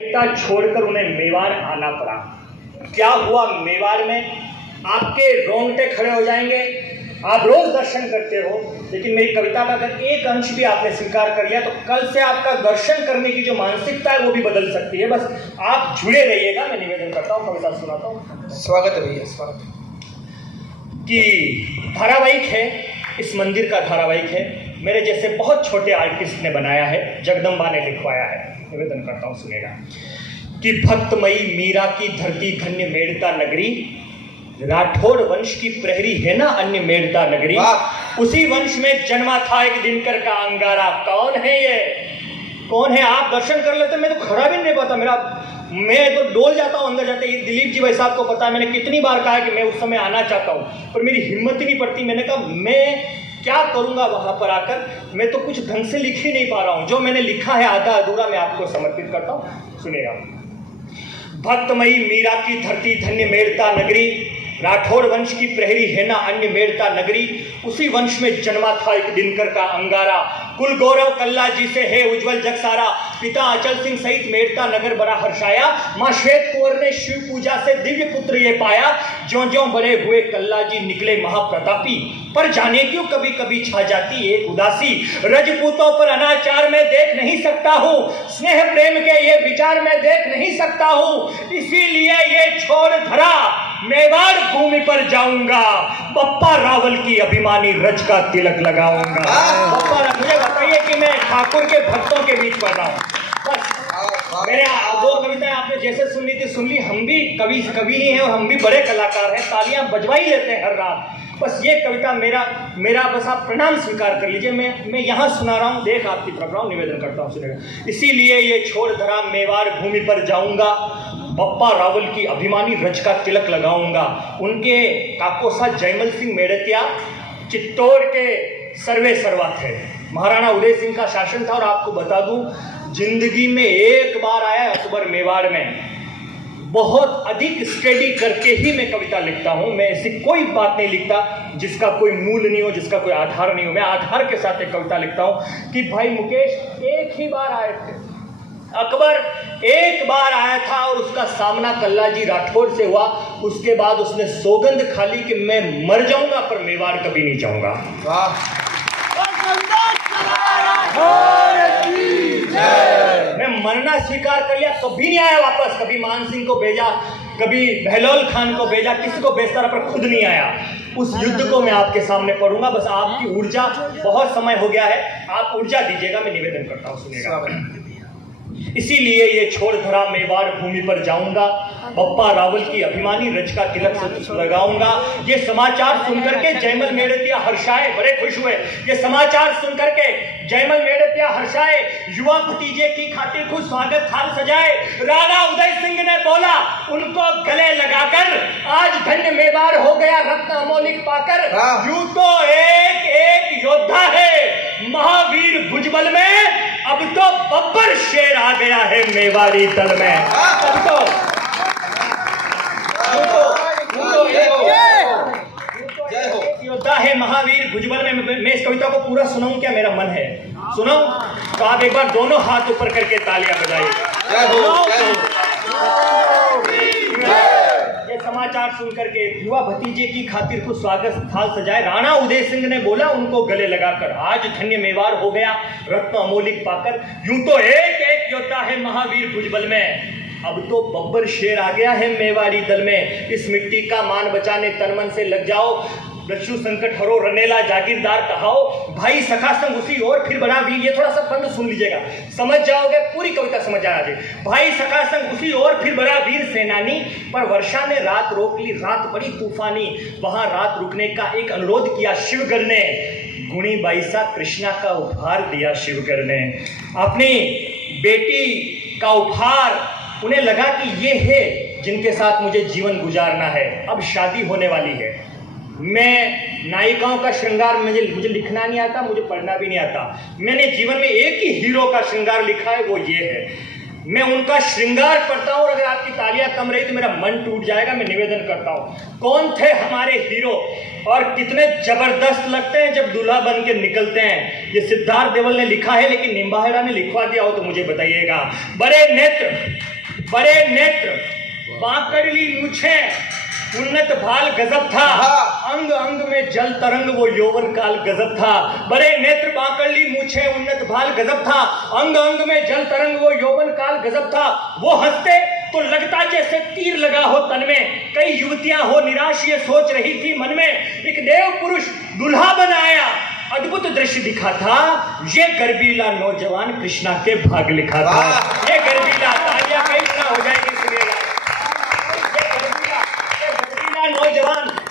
छोड़कर उन्हें मेवाड़ आना पड़ा। क्या हुआ मेवाड़ में? आपके रोंगटे खड़े हो जाएंगे। आप रोज दर्शन करते हो, लेकिन मेरी कविता का अगर एक अंश भी आपने स्वीकार कर लिया तो कल से आपका दर्शन करने की जो मानसिकता है वो भी बदल सकती है। बस आप जुड़े रहिएगा। मैं निवेदन करता हूँ, कविता सुनाता हूँ। स्वागत है भैया, स्वागत है। कि धारावाहिक है, इस मंदिर का धारावाहिक है, मेरे जैसे बहुत छोटे आर्टिस्ट ने बनाया है, जगदम्बा ने लिखवाया है। निवेदन करता हूँ, सुनेगा। कि भक्तमयी मीरा की धरती धन्य मेड़ता नगरी, राठौड़ वंश की प्रहरी है ना अन्य मेड़ता नगरी, उसी वंश में जन्मा था एक दिनकर का अंगारा। कौन है ये? कौन है? आप दर्शन कर लेते, मैं तो खड़ा भी नहीं पाता, मैं तो डोल जाता हूँ अंदर जाते। ये दिलीप जी भाई साहब को पता है, मैंने कितनी बार कहा है कि मैं उस समय आना चाहता हूँ, पर मेरी हिम्मत ही नहीं पड़ती। मैंने कहा मैं क्या करूंगा वहां पर आकर, मैं तो कुछ ढंग से लिख ही नहीं पा रहा हूं। जो मैंने लिखा है आधा अधूरा मैं आपको समर्पित करता हूं, सुनिएगा। भक्तमयी मीरा की धरती धन्य मेड़ता नगरी, राठौड़ वंश की प्रहरी है ना अन्य मेड़ता नगरी, उसी वंश में जन्मा था एक दिनकर का अंगारा। कुल गौरव कल्ला जी से है उज्जवल जग सारा, पिता अचल सिंह सहित मेड़ता नगर बड़ा हर्षाया। माँ श्वेत कुंवर ने शिव पूजा से दिव्य पुत्र ये पाया, ज्यों ज्यों बड़े हुए कल्ला जी निकले महाप्रतापी। पर जाने क्यों कभी कभी छा जाती एक उदासी, रजपूतों पर अनाचार में देख नहीं सकता हूँ, स्नेह प्रेम के ये विचार में देख नहीं सकता हूँ, इसीलिए ये छोड़ धरा मेवाड़ भूमि पर जाऊंगा, बप्पा रावल की अभिमानी रज का तिलक लगाऊंगा। बप्पा, मुझे बताइए कि मैं ठाकुर के भक्तों के बीच पढ़ रहा हूँ। बस मेरे दो कविताएं आपने जैसे सुन ली थी सुन ली। हम भी कवि ही हैं और हम भी बड़े कलाकार हैं, तालियां बजवा ही लेते हैं हर रात। बस ये कविता मेरा बस आप प्रणाम स्वीकार कर लीजिए। मैं यहाँ सुना रहा हूँ, देख आपकी तरफ रहा हूँ, निवेदन करता हूँ, सुनेगा। इसीलिए ये छोड़ धरा मेवाड़ भूमि पर जाऊंगा, बप्पा रावल की अभिमानी रज का तिलक लगाऊंगा। उनके काकोसा जयमल सिंह मेड़तिया चित्तौड़ के सर्वे सर्वा थे। महाराणा उदय सिंह का शासन था। और आपको बता दूं, जिंदगी में एक बार आया अकबर मेवाड़ में। बहुत अधिक स्टडी करके ही मैं कविता लिखता हूं। मैं ऐसी कोई बात नहीं लिखता जिसका कोई मूल नहीं हो, जिसका कोई आधार नहीं हो। मैं आधार के साथ एक कविता लिखता हूं कि भाई मुकेश एक ही बार आए थे, अकबर एक बार आया था और उसका सामना कल्ला जी राठौड़ से हुआ। उसके बाद उसने सौगंध खा ली कि मैं मर जाऊंगा पर मेवाड़ कभी नहीं जाऊंगा। मैं मरना स्वीकार कर लिया, कभी नहीं आया वापस। कभी मान सिंह को भेजा, कभी बहलोल खान को भेजा, किसी को भेजता रहा पर खुद नहीं आया। उस युद्ध को मैं आपके सामने पढ़ूंगा। बस आपकी ऊर्जा, बहुत समय हो गया है, आप ऊर्जा दीजिएगा। मैं निवेदन करता हूँ, सुनिएगा। इसीलिए ये छोड़ धरा मेवाड़ भूमि पर जाऊंगा, बप्पा रावल की अभिमानी रज का तिलक लगाऊंगा। ये समाचार सुनकर के जयमल मेड़तिया हर्षाए, बड़े खुश हुए। ये समाचार सुनकर के जयमल मेड़तिया हर्षाए, युवा भतीजे की खातिर खुद स्वागत थाल सजाए। राणा उदय सिंह ने बोला उनको गले लगाकर, आज धन्य मेवाड़ हो गया रत्न अमोलिक पाकर। यूं तो एक एक योद्धा है महावीर भुजबल में, अब तो बब्बर शेर आ गया है मेवाड़ी दल में। अब तो योद्धा है महावीर भुजबल में। मैं इस कविता को पूरा सुनाऊं क्या? मेरा मन है सुनाऊं? तो आप एक बार दोनों हाथ ऊपर करके तालियां बजाइए। ये समाचार सुनकर के युवा भतीजे की खातिर कुछ स्वागत थाल सजाए। राणा उदय सिंह ने बोला उनको गले लगाकर, आज धन्य मेवाड़ हो गया रत्न अमोलिक पाकर। यूं तो एक एक योद्धा है महावीर भुजबल में, अब तो बब्बर शेर आ गया है मेवाड़ी दल में। इस मिट्टी का मान बचाने तन मन से लग जाओ, दस्यु संकट हरो रनेला जागीरदार कहाओ। भाई सखा संग उसी और फिर बड़ा वीर। ये थोड़ा सा बंद सुन लीजिएगा, समझ जाओगे, पूरी कविता समझ आएगी। भाई सखा संग उसी और फिर बड़ा वीर सेनानी, पर वर्षा ने रात रोक ली, रात बड़ी तूफानी। वहां रात रुकने का एक अनुरोध किया शिवगर ने, गुणी बाईसा कृष्णा का उपहार दिया शिवगर ने। अपनी बेटी का उपहार, उन्हें लगा कि ये है जिनके साथ मुझे जीवन गुजारना है। अब शादी होने वाली है। मैं नायिकाओं का श्रृंगार मुझे लिखना नहीं आता, मुझे पढ़ना भी नहीं आता। मैंने जीवन में एक ही हीरो का श्रृंगार लिखा है, वो ये है। मैं उनका श्रृंगार पढ़ता हूँ और अगर आपकी तालियां कम रही तो मेरा मन टूट जाएगा। मैं निवेदन करता हूँ, कौन थे हमारे हीरो और कितने जबरदस्त लगते हैं जब दूल्हा बन के निकलते हैं। ये सिद्धार्थ देवल ने लिखा है, लेकिन निम्बाहेड़ा ने लिखवा दिया हो तो मुझे बताइएगा। बड़े नेत्र, बड़े नेत्र बांकड़ली मूछें उन्नत भाल गजब था, अंग अंग में जल तरंग वो यौवन काल गजब था। बड़े नेत्र बांकड़ली मूछें उन्नत भाल गजब था, अंग अंग में जल तरंग वो यौवन काल गजब था। वो हंसते तो लगता जैसे तीर लगा हो तन में, कई युवतियां हो निराश ये सोच रही थी मन में, एक देव पुरुष दुल्हा बनाया अद्भुत दृश्य दिखा था, ये गर्वीला नौजवान कृष्णा के भाग लिखा था। ये गर्वीला तालियां कई तरह हो जाएगी, सुनिएगा।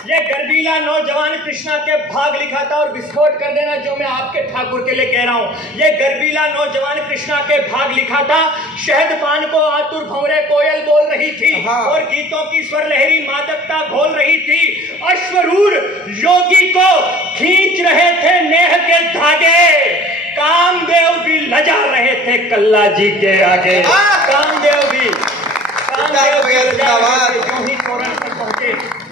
ये गर्वीला नौजवान कृष्णा के भाग लिखा था। और विस्फोट कर देना जो मैं आपके ठाकुर के लिए कह रहा हूं, ये गर्वीला नौजवान कृष्णा के भाग लिखा था। शहद पान को आतुर भंवरे कोयल बोल रही थी और गीतों की स्वर लहरी मादकता घोल रही थी। अश्वरूर योगी को खींच रहे थे नेह के धागे, कामदेव भी लजा रहे थे कल्ला जी के आगे। कामदेव भी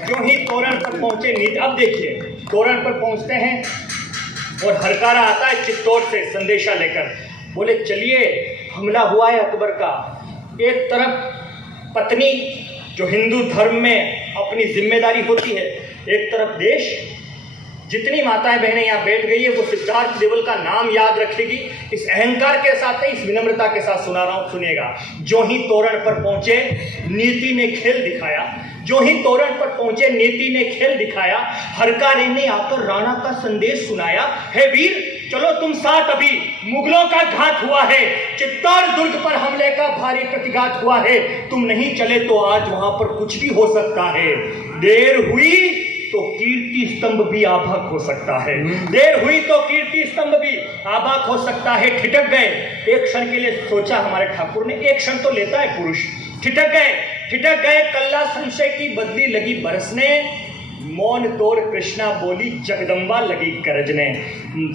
जो ही तोरण पर पहुंचे नीति। अब देखिए तोरण पर पहुंचते हैं और हरकारा आता है चित्तौड़ से संदेशा लेकर, बोले चलिए हमला हुआ है अकबर का। एक तरफ पत्नी जो हिंदू धर्म में अपनी जिम्मेदारी होती है, एक तरफ देश। जितनी माताएं बहनें यहाँ बैठ गई है वो सिद्धार्थ देवल का नाम याद रखेगी। इस अहंकार के साथ नहीं, इस विनम्रता के साथ सुना रहा हूं, सुनिएगा। जो ही तोरण पर पहुंचे नीति ने खेल दिखाया, जो ही तोरण पर पहुंचे नीति ने खेल दिखाया। हरकारे ने आकर राणा का संदेश सुनाया, हे वीर चलो तुम साथ, अभी मुगलों का घात हुआ है, चित्तौड़ दुर्ग पर हमले का भारी प्रतिघात हुआ है। तुम नहीं चले तो आज वहां पर कुछ भी हो सकता है। देर हुई तो कीर्ति स्तंभ भी आभाक हो सकता है, देर हुई तो कीर्ति स्तंभ भी आभाक हो सकता है। ठिठक गए, एक क्षण के लिए सोचा हमारे ठाकुर ने, एक क्षण तो लेता है पुरुष। ठिठक गए कल्ला संशय की बदली लगी बरसने, मौन तोड़ कृष्णा बोली जगदम्बा लगी गरजने।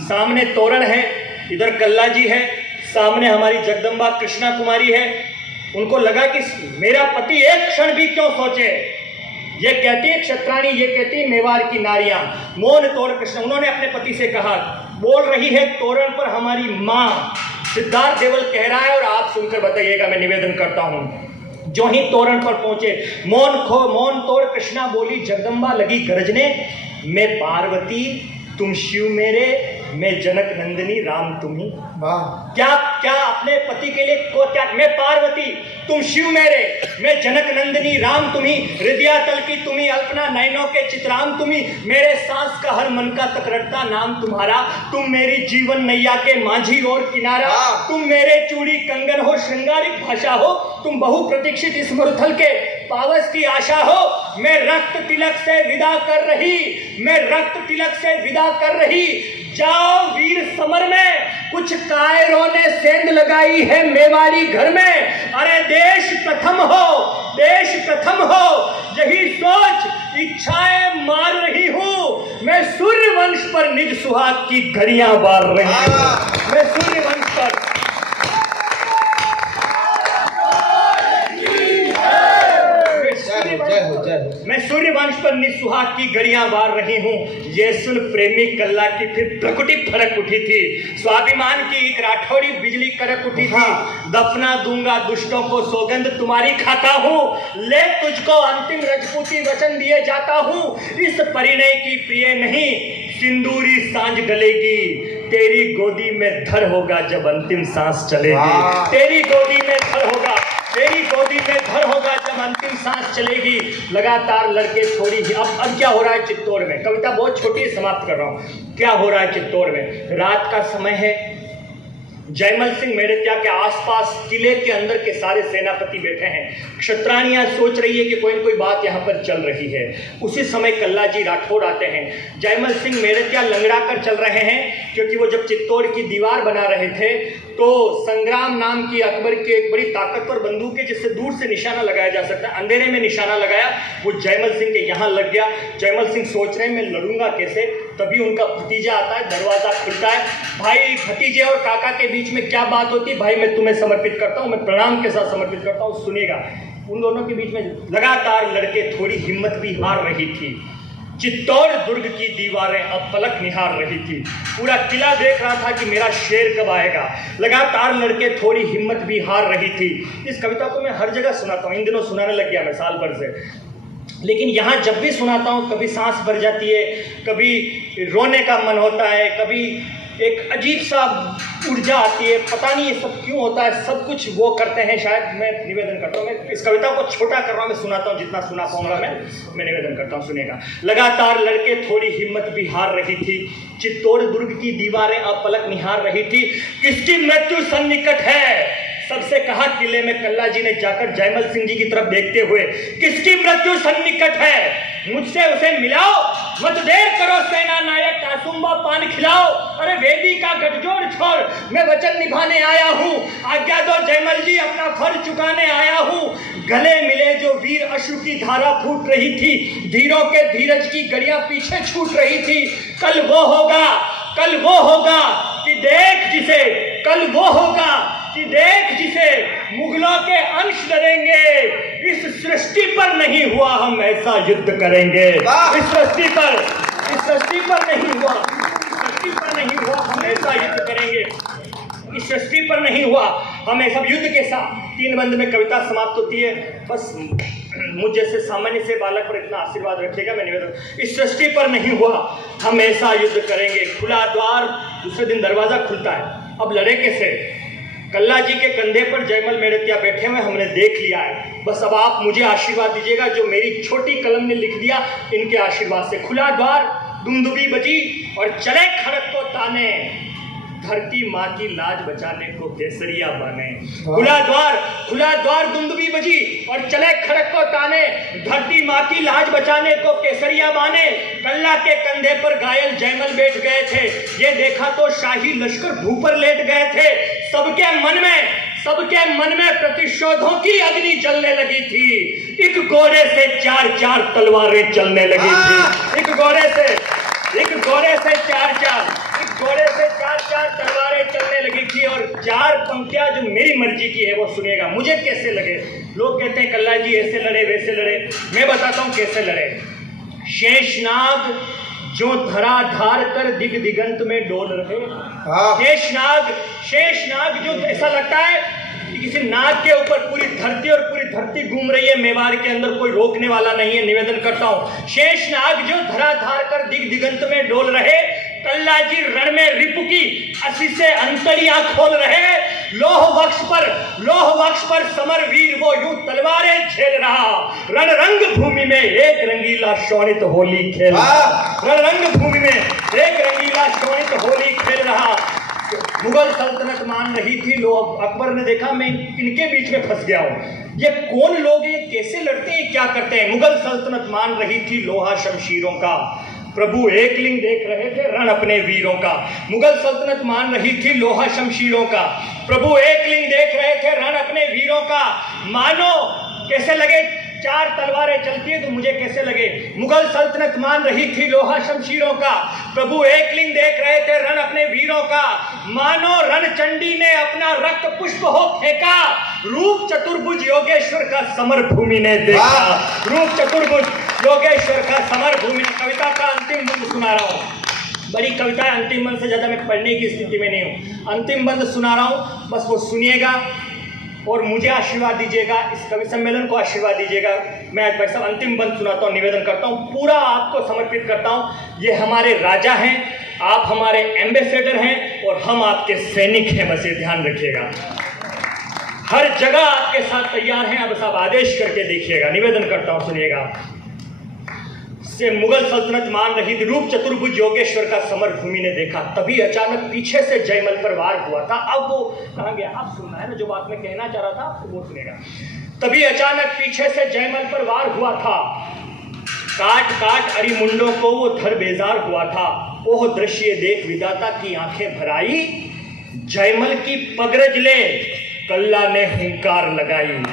सामने तोरण है, इधर कल्ला जी है, सामने हमारी जगदम्बा कृष्णा कुमारी है। उनको लगा कि मेरा पति एक क्षण भी क्यों सोचे। ये कहती है क्षत्राणी, ये कहती है मेवाड़ की नारियां, मौन तोड़ कृष्ण। उन्होंने अपने पति से कहा, बोल रही है तोरण पर हमारी माँ। सिद्धार्थ देवल कह रहा है और आप सुनकर बताइएगा, मैं निवेदन करता हूं। जो ही तोरण पर पहुंचे मौन तोड़ कृष्णा बोली जगदम्बा लगी गरजने, मैं पार्वती तुम शिव मेरे, मैं जनक नंदिनी राम तुम्ही। क्या क्या अपने पति के लिए को क्या, मैं पार्वती तुम शिव मेरे, मैं जनक नंदिनी राम तुम्ही, हृदया तल की तुम्ही, अल्पना नयनों के चित्राम तुम्ही, मेरे सांस का हर मन का तकरटता नाम तुम्हारा। तुम मेरी जीवन नैया के माझी और किनारा, तुम मेरे चूड़ी कंगन हो श्रृंगारिक भाषा हो, तुम बहु प्रतीक्षित इस मरुथल के पावस की आशा हो। मैं रक्त तिलक से विदा कर रही, मैं रक्त तिलक से विदा कर रही, जाओ वीर समर में, कुछ कायरों ने सेंध लगाई है मेवाड़ी घर में। अरे देश प्रथम हो, देश प्रथम हो, यही सोच इच्छाएं मार रही हूं। मैं सूर्य वंश पर निज सुहाग की घड़ियां बार रही हूं। मैं सूर्य वंश पर मैं सूर्य वंश पर निस्सुहाग की गरियां बार रही हूं। ये सुन प्रेमी कल्ला की फिर प्रकुटी फड़क उठी थी, स्वाभिमान की एक राठौड़ी बिजली कड़क उठी थी। दफना दूंगा दुष्टों को सौगंध तुम्हारी खाता हूं, ले तुझको अंतिम रजपूती वचन दिए जाता हूं। इस परिणय की प्रिय नहीं सिंदूरी सांझ गलेगी, तेरी गोदी में धर होगा जब अंतिम सांस चलेगी। तेरी गोदी में धर होगा, तेरी गोदी में धर होगा जब अंतिम सांस चलेगी। लगातार लड़के थोड़ी ही अब क्या हो रहा है चित्तौड़ में, कविता बहुत छोटी है, समाप्त कर रहा हूं। क्या हो रहा है चित्तौड़ में, रात का समय है, जयमल सिंह मेड़तिया के आसपास किले के अंदर के सारे सेनापति बैठे हैं। क्षत्राणियां सोच रही है कि कोई न कोई बात यहाँ पर चल रही है। उसी समय कल्ला जी राठौड़ आते हैं। जयमल सिंह मेड़तिया लंगड़ा कर चल रहे हैं, क्योंकि वो जब चित्तौड़ की दीवार बना रहे थे तो संग्राम नाम की अकबर की एक बड़ी ताकतवर बंदूक है जिससे दूर से निशाना लगाया जा सकता है। अंधेरे में निशाना लगाया, वो जयमल सिंह के यहाँ लग गया। जयमल सिंह सोच रहे हैं मैं लड़ूंगा कैसे, तभी उनका भतीजा आता है, दरवाजा खुलता है। भाई भतीजे और काका के बीच में क्या बात होती है, भाई मैं तुम्हें समर्पित करता हूँ, मैं प्रणाम के साथ समर्पित करता हूँ, सुनिएगा। उन दोनों के बीच में लगातार लड़के थोड़ी हिम्मत भी हार रही थी। चित्तौड़ दुर्ग की दीवारें अब पलक निहार रही थी। पूरा किला देख रहा था कि मेरा शेर कब आएगा। लगातार लड़के थोड़ी हिम्मत भी हार रही थी। इस कविता को मैं हर जगह सुनाता हूँ, इन दिनों सुनाने लग गया मैं साल भर से, लेकिन यहाँ जब भी सुनाता हूँ कभी सांस भर जाती है, कभी रोने का मन होता है, कभी एक अजीब सा ऊर्जा आती है। पता नहीं ये सब क्यों होता है, सब कुछ वो करते हैं शायद। मैं निवेदन करता हूँ, मैं इस कविता को छोटा कर रहा हूँ, मैं सुनाता हूँ जितना सुना पाऊंगा मैं निवेदन करता हूँ, सुनेगा। लगातार लड़के थोड़ी हिम्मत भी हार रही थी। चित्तौड़ दुर्ग की दीवारें अब पलक निहार रही थी। किसकी मृत्यु सन्निकट है, सबसे कहा किले में कल्ला जी ने जाकर जयमल सिंह जी की तरफ देखते हुए। किसकी मृत्यु सन्निकट है, मुझसे उसे मिलाओ, मत देर करो सेना नायक, कासुम्बा पान खिलाओ। अरे वेदी का गठजोड़ छोड़, मैं वचन निभाने आया हूँ, आज्ञा दो जयमल जी, अपना फर्ज चुकाने आया हूँ। गले मिले जो वीर, अश्रु की धारा फूट रही थी, धीरों के धीरज की गड़ियां पीछे छूट रही थी। कल वो होगा, कल वो होगा कि देख जिसे, कल वो होगा कि देख जिसे मुगलों के अंश लड़ेंगे। इस सृष्टि पर नहीं हुआ हम ऐसा युद्ध करेंगे। इस सृष्टि पर नहीं हुआ, सृष्टि पर नहीं हुआ हम ऐसा युद्ध करेंगे। इस सृष्टि पर नहीं हुआ हम सब युद्ध के साथ। 3 बंद में कविता समाप्त होती है। बस मुझ जैसे सामान्य से बालक पर इतना आशीर्वाद रखिएगा, मैं निवेदन। इस सृष्टि पर नहीं हुआ हम ऐसा युद्ध करेंगे। खुला द्वार, दूसरे दिन दरवाजा खुलता है। अब लड़े कैसे? कल्ला जी के कंधे पर जयमल मेड़तिया बैठे हुए हमने देख लिया है। बस अब आप मुझे आशीर्वाद दीजिएगा, जो मेरी छोटी कलम ने लिख दिया, इनके आशीर्वाद से। खुला द्वार, दुमदुबी बजी और चले खड़क को ताने, धरती माँ की लाज बचाने को केसरिया बने। खुला द्वार दुमदुबी बजी और चले खड़क को ताने, धरती माँ की लाज बचाने को केसरिया बाने। कल्ला के कंधे पर घायल जयमल बैठ गए थे, ये देखा तो शाही लश्कर भू पर लेट गए थे। सबके मन में प्रतिशोधों की अग्नि जलने लगी थी। एक घोड़े से 4-4 तलवारें चलने लगी थी। एक घोड़े से 4-4 तलवारें चलने लगी थी। और 4 पंक्तियां जो मेरी मर्जी की है वो सुनिएगा, मुझे कैसे लगे। लोग कहते हैं कल्ला जी ऐसे लड़े वैसे लड़े, मैं बताता हूँ कैसे लड़े। शेषनाग जो धरा धार कर दिग दिगंत में डोल रहे। शेषनाग जो ऐसा लगता है कि किसी नाग के ऊपर पूरी धरती घूम रही है, मेवाड़ के अंदर कोई रोकने वाला नहीं है। निवेदन करता हूँ, शेषनाग जो धरा धार कर दिग दिगंत में डोल रहे। कल्ला जी रण में रिपु की असी से अंतड़ियां खोल रहे। लोह वक्ष पर समर वीर वो यूं तलवारें झेल रहा। रणरंग भूमि में एक रंगीला शोणित होली खेल रहा। मुगल सल्तनत मान रही थी। लोग, अकबर ने देखा मैं इनके बीच में फंस गया हूँ, ये कौन लोग हैं, कैसे लड़ते हैं, क्या करते हैं। मुगल सल्तनत मान रही थी लोहा शमशीरों का, प्रभु एकलिंग देख रहे थे रण अपने वीरों का। मुगल सल्तनत मान रही थी लोहा शमशीरों का, प्रभु एकलिंग देख रहे थे रण अपने वीरों का। मानो कैसे लगे 4 तलवारें चलती है तो मुझे कैसे लगे। मुगल सल्तनत मान रही थी लोहा शमशीरों का, प्रभु एकलिंग देख रहे थे रण अपने वीरों का। मानो रणचंडी ने अपना रक्त पुष्प हो फेंका, रूप चतुर्भुज योगेश्वर का समर भूमि ने देखा। रूप चतुर्भुज योगेश्वर का समर भूमि ने। कविता का अंतिम बंद सुना रहा हूँ। बड़ी कविता है, अंतिम बंद से ज्यादा मैं पढ़ने की स्थिति में नहीं हूँ। अंतिम बंद सुना रहा हूँ, बस वो सुनिएगा और मुझे आशीर्वाद दीजिएगा, इस कवि सम्मेलन को आशीर्वाद दीजिएगा। मैं आज भाई साहब अंतिम बंद सुनाता हूँ, निवेदन करता हूँ, पूरा आपको समर्पित करता हूँ। ये हमारे राजा हैं, आप हमारे एम्बेसडर हैं और हम आपके सैनिक हैं, बस ये ध्यान रखिएगा। हर जगह आपके साथ तैयार हैं, अब सब आदेश करके देखिएगा। निवेदन करता हूँ, सुनिएगा। से मुगल सल्तनत मान रही थी, रूप चतुर्भुज योगेश्वर का समर भूमि ने देखा। तभी अचानक पीछे से जयमल पर वार हुआ था। अब वो कहाँ गया, आप सुनना है ना, जो बात मैं कहना चाह रहा था आपको वो सुनेगा। तभी अचानक पीछे से जयमल पर वार हुआ था, काट काट अरिमुंडों को वो धर बेजार हुआ था। ओह दृश्य देख विधाता की आंखें भराई, जयमल की पगरज ले कल्ला ने हुंकार लगाई।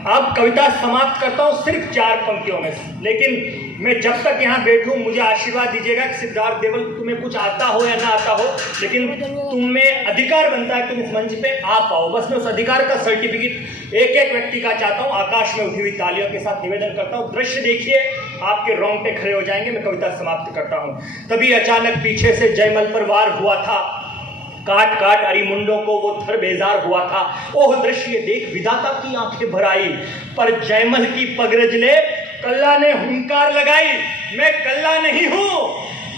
अब कविता समाप्त करता हूँ सिर्फ 4 पंक्तियों में, लेकिन मैं जब तक यहाँ बैठूँ मुझे आशीर्वाद दीजिएगा कि सिद्धार्थ देवल तुम्हें कुछ आता हो या ना आता हो, लेकिन तुम्हें अधिकार बनता है तुम इस मंच पे आ पाओ। बस मैं उस अधिकार का सर्टिफिकेट एक एक व्यक्ति का चाहता हूँ। आकाश में उठी हुई तालियों के साथ निवेदन करता हूँ, दृश्य देखिए, आपके रोंगटे खड़े हो जाएंगे। मैं कविता समाप्त करता हूँ। तभी अचानक पीछे से जयमल पर वार हुआ था, काट काट अरिमुंडों को वो थर बेजार हुआ था। ओह दृश्य देख विधाता की आंखें भर आई, पर जयमल की पगरज ले कल्ला ने हुंकार लगाई। मैं कल्ला नहीं हूं,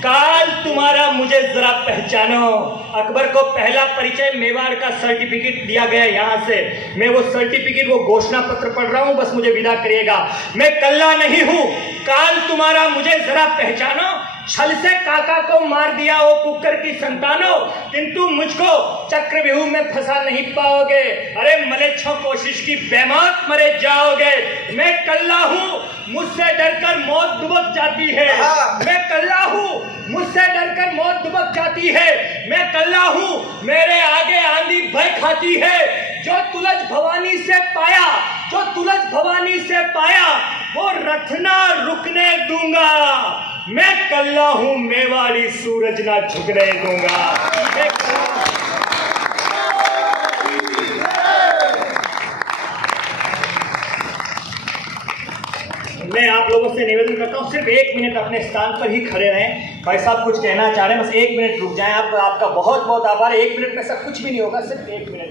काल तुम्हारा मुझे जरा पहचानो। अकबर को पहला परिचय मेवाड़ का सर्टिफिकेट दिया गया यहाँ से। मैं वो सर्टिफिकेट, वो घोषणा पत्र पढ़ रहा हूँ, बस मुझे विदा करिएगा। मैं कल्ला नहीं हूँ, काल तुम्हारा मुझे जरा पहचानो। छल से काका को मार दिया ओ कुकर की संतानों, किंतु मुझको चक्रव्यूह में फंसा नहीं पाओगे। अरे मलेच्छों कोशिश की बेमौत मरे जाओगे। मैं कल्ला हूँ, मुझसे डरकर मौत दुबक जाती है। मैं कल्ला हूँ, मुझसे डरकर मौत दुबक जाती है। मैं कल्ला हूँ, मेरे आगे आंधी भय खाती है। जो तुलज भवानी से पाया, जो तुलज भवानी से पाया, वो रखना रुकने दूंगा। मैं कल्ला हूं, मेवाड़ी सूरज ना झुकने दूंगा। मैं आप लोगों से निवेदन करता हूं, सिर्फ 1 मिनट अपने स्थान पर ही खड़े रहें। भाई साहब कुछ कहना चाह रहे हैं, बस 1 मिनट रुक जाएं। आपका बहुत बहुत आभार। 1 मिनट में सब कुछ भी नहीं होगा, सिर्फ 1 मिनट।